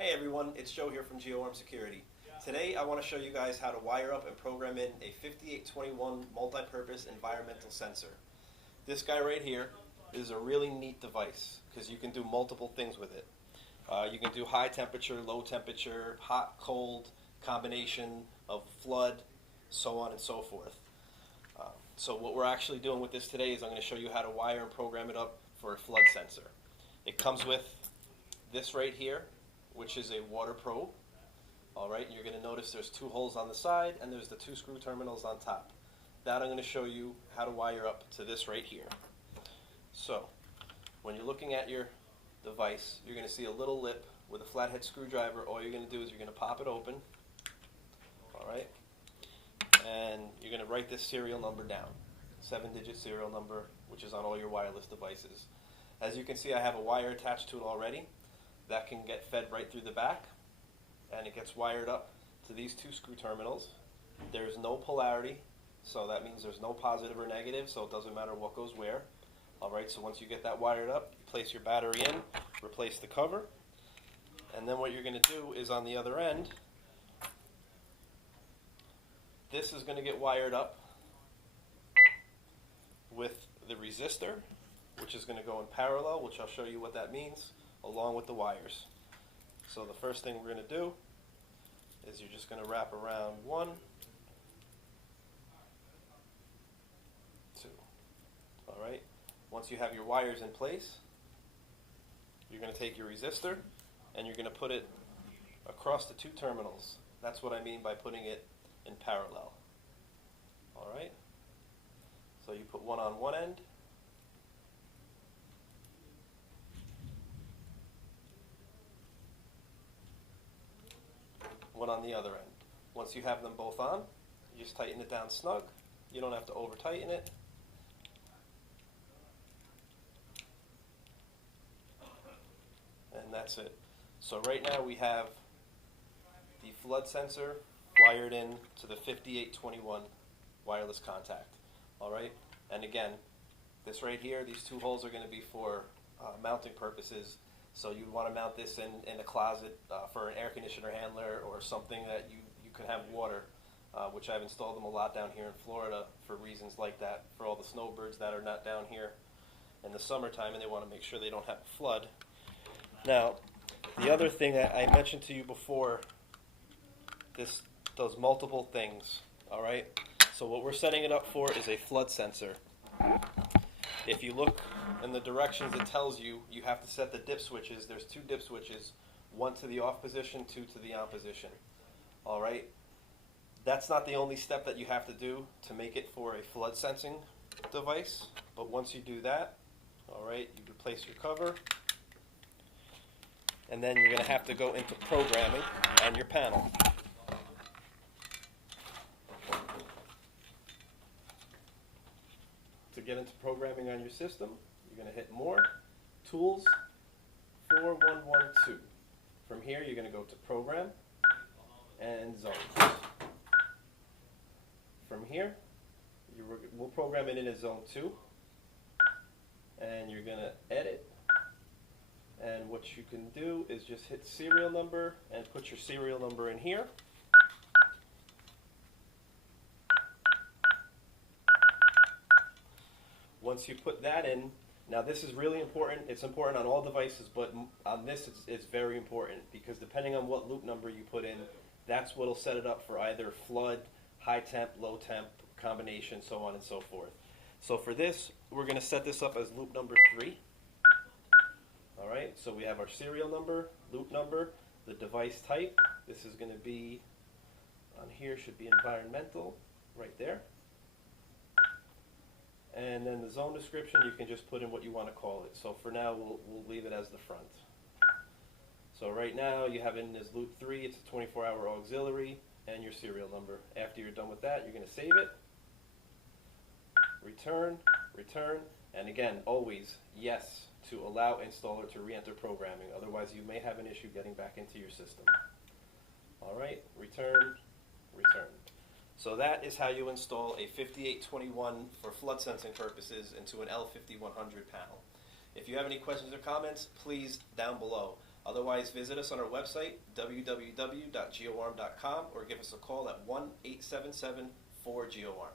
Hey everyone, it's Joe here from GeoArm Security. Today I want to show you guys how to wire up and program in a 5821 multi-purpose environmental sensor. This guy right here is a really neat device because you can do multiple things with it. You can do high temperature, low temperature, hot, cold, combination of flood, so on and so forth. So what we're actually doing with this today is I'm going to show you how to wire and program it up for a flood sensor. It comes with this right here, which is a water probe. Alright, and you're going to notice there's two holes on the side and there's the two screw terminals on top. That I'm going to show you how to wire up to this right here. So, when you're looking at your device, you're going to see a little lip with a flathead screwdriver. All you're going to do is you're going to pop it open. Alright, and you're going to write this serial number down. 7-digit serial number, which is on all your wireless devices. As you can see, I have a wire attached to it already. That can get fed right through the back, and it gets wired up to these two screw terminals. There's no polarity, so that means there's no positive or negative, so it doesn't matter what goes where. Alright, so once you get that wired up, you place your battery in, replace the cover, and then what you're going to do is on the other end, this is going to get wired up with the resistor, which is going to go in parallel, which I'll show you what that means, along with the wires. So the first thing we're going to do is you're just going to wrap around 1, 2. Alright, once you have your wires in place, you're going to take your resistor and you're going to put it across the two terminals. That's what I mean by putting it in parallel. Alright, so you put one on one end, one on the other end. Once you have them both on, you just tighten it down snug. You don't have to over tighten it. And that's it. So right now we have the flood sensor wired in to the 5821 wireless contact. Alright, and again, this right here, these two holes are going to be for mounting purposes. So you want to mount this in a closet for an air conditioner handler or something that you can have water, which I've installed them a lot down here in Florida for reasons like that, for all the snowbirds that are not down here in the summertime and they want to make sure they don't have a flood. Now, the other thing that I mentioned to you before, this does multiple things, alright? So what we're setting it up for is a flood sensor. If you look in the directions it tells you, you have to set the dip switches. There's two dip switches, one to the off position, two to the on position. Alright? That's not the only step that you have to do to make it for a flood sensing device, but once you do that, alright, you replace your cover, and then you're going to have to go into programming on your panel. To get into programming on your system, you're going to hit More, Tools, 4112. From here, you're going to go to Program and Zones. From here, we'll program it in a Zone 2, and you're going to Edit. And what you can do is just hit serial number and put your serial number in here. Once you put that in, now this is really important. It's important on all devices, but on this it's very important because depending on what loop number you put in, that's what will set it up for either flood, high temp, low temp, combination, so on and so forth. So for this, we're going to set this up as loop number 3. Alright, so we have our serial number, loop number, the device type. This is going to be, on here should be environmental, right there. And then the zone description, you can just put in what you want to call it. So for now, we'll leave it as the front. So right now, you have it in as loop 3, it's a 24-hour auxiliary, and your serial number. After you're done with that, you're going to save it, return, and again, always yes to allow installer to re-enter programming. Otherwise, you may have an issue getting back into your system. Alright, return. So that is how you install a 5821 for flood sensing purposes into an L5100 panel. If you have any questions or comments, please down below. Otherwise, visit us on our website, www.geoarm.com, or give us a call at 1-877-4GeoArm.